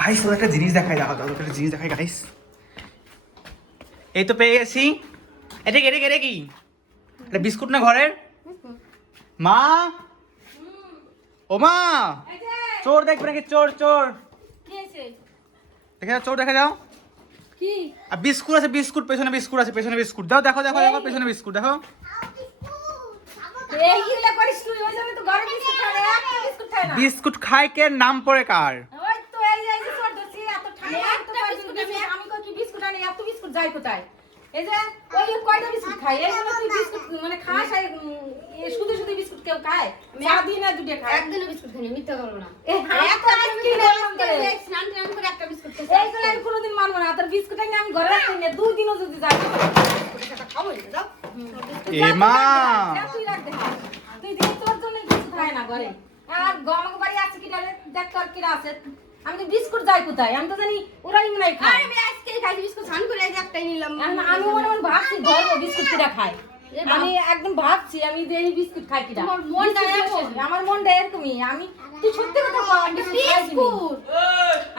Guys তোর একটা জিনিস দেখাই দাও দাও একটা জিনিস দেখাই গাইস এই তো পেয়ে গেছি। এটা কি এটা কি এটা বিস্কুট না ঘরের? মা? ও মা চোর দেখবে নাকি চোর চোর? দেখে দাও চোর দেখে কি? আর বিস্কুট আছে বিস্কুট পেছনে বিস্কুট আছে পেছনে বিস্কুট। দাও দেখো দেখো দেখো পেছনে বিস্কুট দেখো। বিস্কুট খায় কে নাম পড়ে কার ওই তো এই যে এই যে চোর ধরছি এত ঠান্ডা একটা বিস্কুট আমি আমি কই কি বিস্কুট আনি এত বিস্কুট যাই কোথায়? এই যে ওই কয়টা বিস্কুট খাই এই জন্য তুই বিস্কুট মানে খাস আর এ শুধু শুধু বিস্কুট কেউ খায়? সারাদিন না দুটো খায় একদিনও বিস্কুট খাইনি মিথ্যা বলব না। স্নান টান করে একটা বিস্কুট এইগুলো আমি কোনোদিন মানবো না তোর বিস্কুট আমি ঘরে রাখি না দুই দিনও যদি যাই। খাব যাও এ মা! তুই রাখ তুই দিন তোর জন্য কিছু খায় না ঘরে। আর গমক বাড়ি আছে কি ডালে দেখ তোর কি আছে। আমি তো বিস্কুট যাই কোথায়? আমি তো জানি ওরাই মনে হয় খায়। আমি আজকে খাইছি বিস্কুট স্নান করে যে একটাই নিলাম। আমি মনে মনে ভাবছি ধরবো বিস্কুট কিরা খায়। আমি একদম ভাবছি আমি যে এই বিস্কুট খাই কিরা। আমার মনটা এরকমই। আমি তুই সত্যি কথা বল আমি বিস্কুট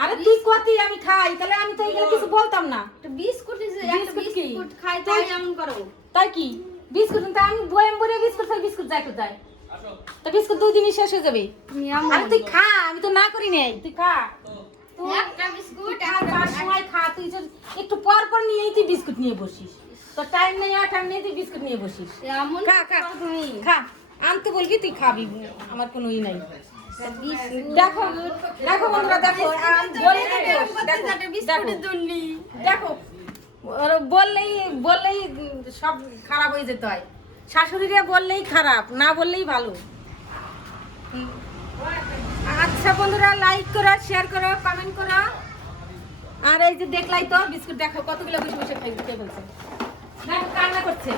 আরে তুই কতি আমি খাই। তাহলে আমি তো এগুলো কিছু বলতাম না। বিস্কুট বিস্কুট খাই তাই এমন করো। তাই কি? বিস্কুট তা আমি বয়াম ভরে বিস্কুট খাই বিস্কুট যাই কোথায়? তা বিস্কুট দুই দিনই শেষ হয়ে যাবে। আরে তুই খা আমি তো না করি নাই। তুই খা। একটা বিস্কুট তুই খা, সময় খা তুই একটু পর পর নিয়েই তুই বিস্কুট নিয়ে বসিস। তো টাইম নেই আর টাইম নেই তুই বিস্কুট নিয়ে বসিস। খা খা তুমি। খা। আনতে বলবি তুই খাবি আমার কোনো ই নাই। দেখো দেখো বন্ধুরা দেখো করতে দেখো, বললেই বললেই সব খারাপ হয়ে যেতে হয়। শাশুড়িরা বললেই খারাপ না বললেই ভালো। আচ্ছা বন্ধুরা লাইক করা শেয়ার করা কমেন্ট করো। আর এই যে দেখলাই তো, বিস্কুট দেখো, কতগুলো বসে বসে খাই বলছে? দেখো, কান্না করছে।